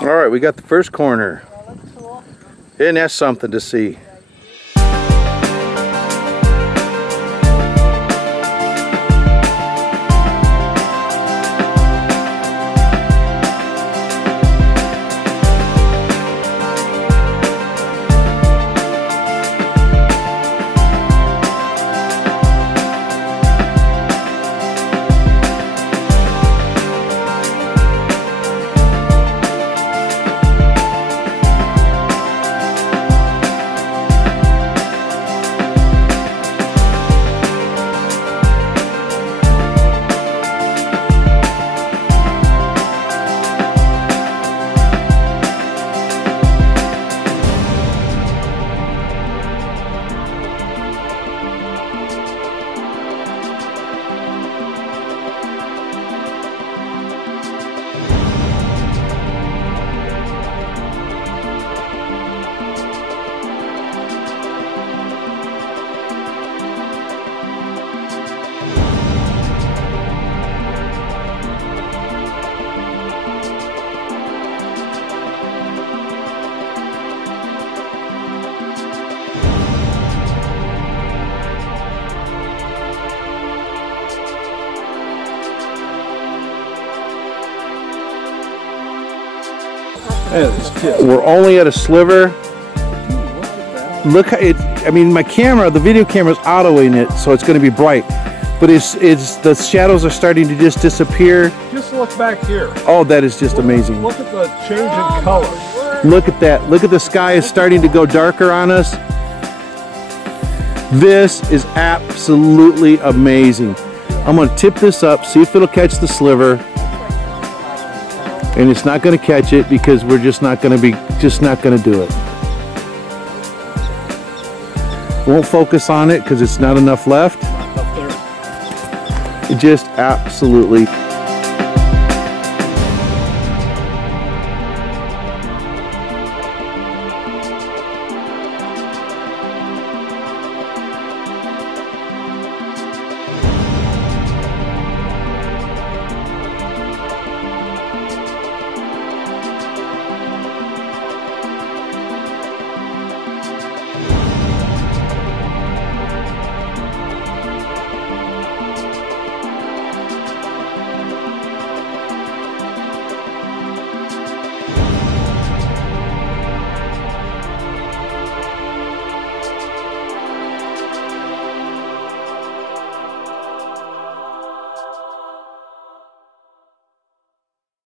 All right, we got the first corner. And that's something to see. We're only at a sliver. Look, I mean, my camera, the video camera is autoing it, so it's going to be bright. But it's the shadows are starting to just disappear. Just look back here. Oh, that is just amazing. Look at the change in color. Look at that. Look at the sky is starting to go darker on us. This is absolutely amazing. I'm going to tip this up, see if it'll catch the sliver. And it's not going to catch it because we're just not going to do it. Won't focus on it because it's not enough left. It just absolutely